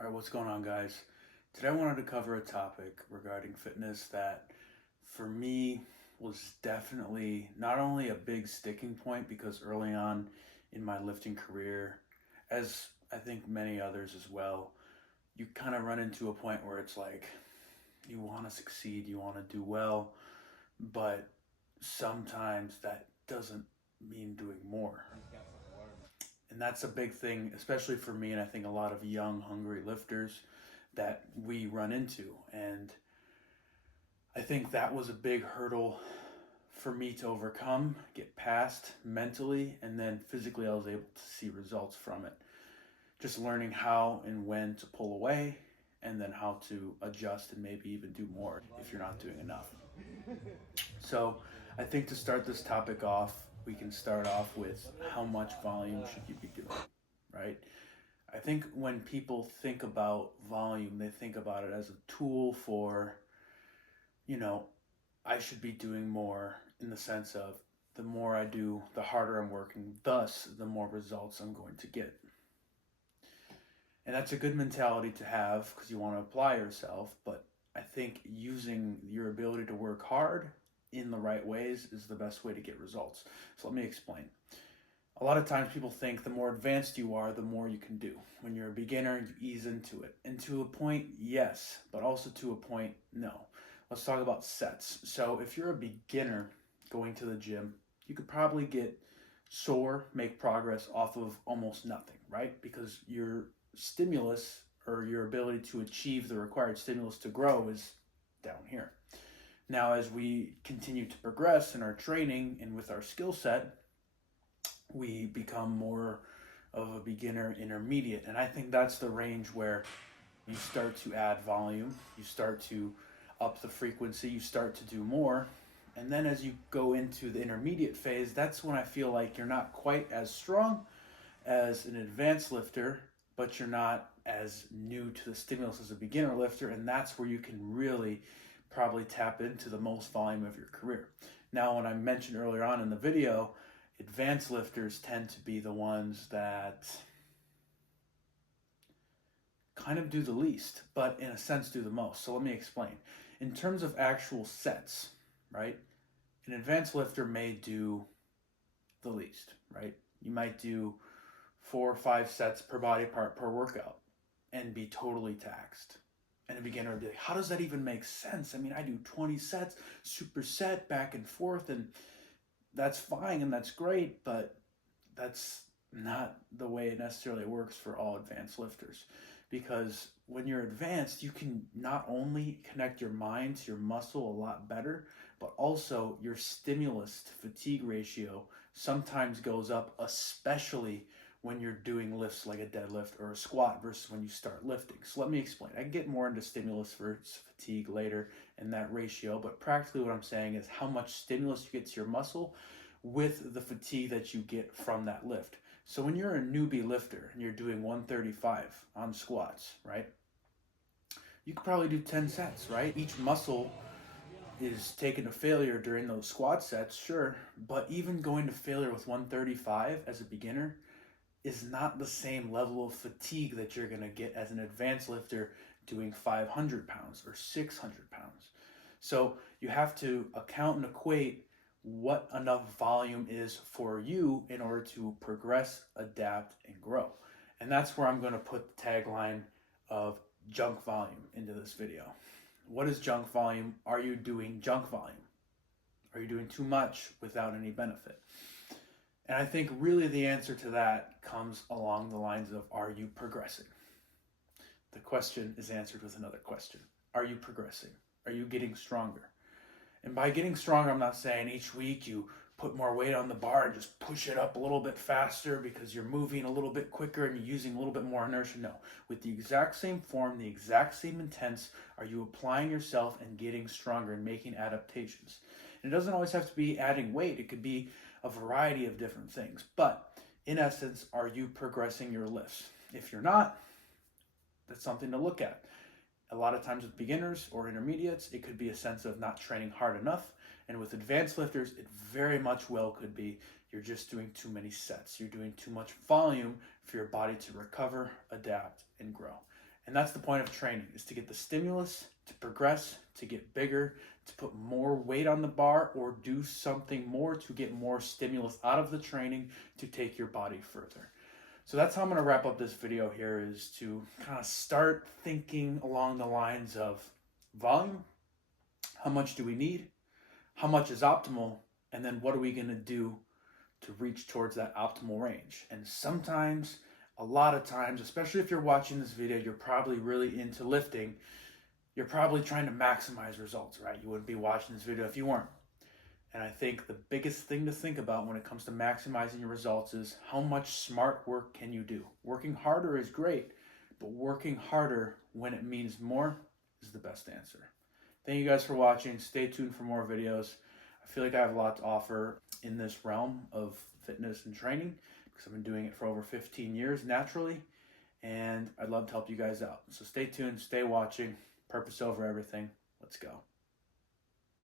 All right, what's going on, guys? Today I wanted to cover a topic regarding fitness that, for me, was definitely not only a big sticking point because early on in my lifting career, as I think many others as well, you kind of run into a point where it's like you want to succeed, you want to do well, but sometimes that doesn't mean doing more. And that's a big thing, especially for me, and I think a lot of young, hungry lifters that we run into. And I think that was a big hurdle for me to overcome, get past mentally, and then physically I was able to see results from it. Just learning how and when to pull away, and then how to adjust and maybe even do more if you're not doing enough. So I think to start this topic off, we can start off with how much volume should you be doing, right? I think when people think about volume, they think about it as a tool for, you know, I should be doing more in the sense of the more I do, the harder I'm working, thus the more results I'm going to get. And that's a good mentality to have because you want to apply yourself, but I think using your ability to work hard in the right ways is the best way to get results. So let me explain. A lot of times people think the more advanced you are, the more you can do. When you're a beginner, you ease into it. And to a point, yes, but also to a point, no. Let's talk about sets. So if you're a beginner going to the gym, you could probably get sore, make progress off of almost nothing, right? Because your stimulus or your ability to achieve the required stimulus to grow is down here. Now, as we continue to progress in our training and with our skill set, we become more of a beginner intermediate. And I think that's the range where you start to add volume, you start to up the frequency, you start to do more. And then as you go into the intermediate phase, that's when I feel like you're not quite as strong as an advanced lifter, but you're not as new to the stimulus as a beginner lifter. And that's where you can really probably tap into the most volume of your career. Now, when I mentioned earlier on in the video, advanced lifters tend to be the ones that kind of do the least, but in a sense do the most. So let me explain. In terms of actual sets, right? An advanced lifter may do the least, right? You might do 4 or 5 sets per body part per workout and be totally taxed. And a beginner would be like, how does that even make sense? I mean, I do 20 sets, superset, back and forth, and that's fine and that's great, but that's not the way it necessarily works for all advanced lifters. Because when you're advanced, you can not only connect your mind to your muscle a lot better, but also your stimulus to fatigue ratio sometimes goes up, especially when you're doing lifts like a deadlift or a squat versus when you start lifting. So let me explain. I can get more into stimulus versus fatigue later in that ratio, but practically what I'm saying is how much stimulus you get to your muscle with the fatigue that you get from that lift. So when you're a newbie lifter and you're doing 135 on squats, right? You could probably do 10 sets, right? Each muscle is taken to failure during those squat sets, sure, but even going to failure with 135 as a beginner is not the same level of fatigue that you're going to get as an advanced lifter doing 500 pounds or 600 pounds. So you have to account and equate what enough volume is for you in order to progress, adapt, and grow. And that's where I'm going to put the tagline of junk volume into this video. What is junk volume? Are you doing junk volume? Are you doing too much without any benefit? And I think really the answer to that comes along the lines of, are you progressing? The question is answered with another question. Are you progressing? Are you getting stronger? And by getting stronger, I'm not saying each week you put more weight on the bar and just push it up a little bit faster because you're moving a little bit quicker and you're using a little bit more inertia. No, with the exact same form, the exact same intents, are you applying yourself and getting stronger and making adaptations? And it doesn't always have to be adding weight. It could be a variety of different things. But in essence, are you progressing your lifts? If you're not, that's something to look at. A lot of times with beginners or intermediates, it could be a sense of not training hard enough. And with advanced lifters, it very much well could be you're just doing too many sets. You're doing too much volume for your body to recover, adapt, and grow. And that's the point of training, is to get the stimulus, to progress, to get bigger, to put more weight on the bar, or do something more to get more stimulus out of the training to take your body further. So that's how I'm going to wrap up this video here, is to kind of start thinking along the lines of volume, how much do we need, how much is optimal, and then what are we going to do to reach towards that optimal range. And sometimes, a lot of times, especially if you're watching this video, you're probably really into lifting. You're probably trying to maximize results, right? You wouldn't be watching this video if you weren't. And I think the biggest thing to think about when it comes to maximizing your results is how much smart work can you do? Working harder is great, but working harder when it means more is the best answer. Thank you guys for watching. Stay tuned for more videos. I feel like I have a lot to offer in this realm of fitness and training because I've been doing it for over 15 years naturally, and I'd love to help you guys out. So stay tuned, stay watching. Purpose over everything. Let's go.